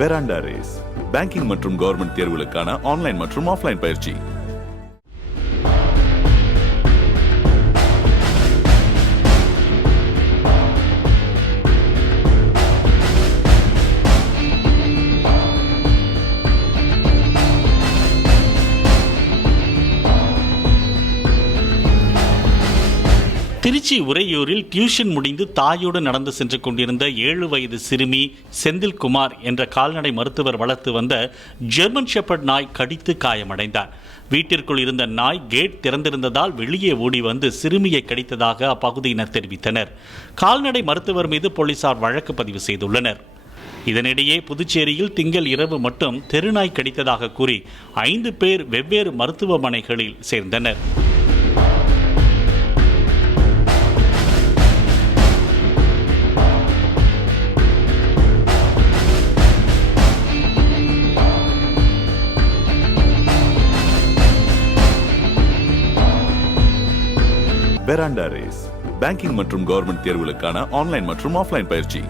பெராண்டா race banking மற்றும் government தேர்வுகளுக்கான online மற்றும் ஆஃப்லைன் பயிற்சி. திருச்சி உறையூரில் டியூஷன் முடிந்து தாயோடு நடந்து சென்று கொண்டிருந்த 7 வயது சிறுமி செந்தில்குமார் என்ற கால்நடை மருத்துவர் வளர்த்து வந்த ஜெர்மன் ஷெப்பர்ட் நாய் கடித்து காயமடைந்தார். வீட்டிற்குள் இருந்த நாய் கேட் திறந்திருந்ததால் வெளியே ஓடி வந்து சிறுமியை கடித்ததாக அப்பகுதியினர் தெரிவித்தனர். கால்நடை மருத்துவர் மீது போலீசார் வழக்கு பதிவு செய்துள்ளனர். இதனிடையே புதுச்சேரியில் திங்கள் இரவு மட்டும் தெருநாய் கடித்ததாக கூறி 5 பேர் வெவ்வேறு மருத்துவமனைகளில் சேர்ந்தனர். பெராண்டா ரேஸ் பேங்கிங் மற்றும் கவர்மெண்ட் தேர்வுகளுக்கான ஆன்லைன் மற்றும் ஆஃப்லைன் பயிற்சி.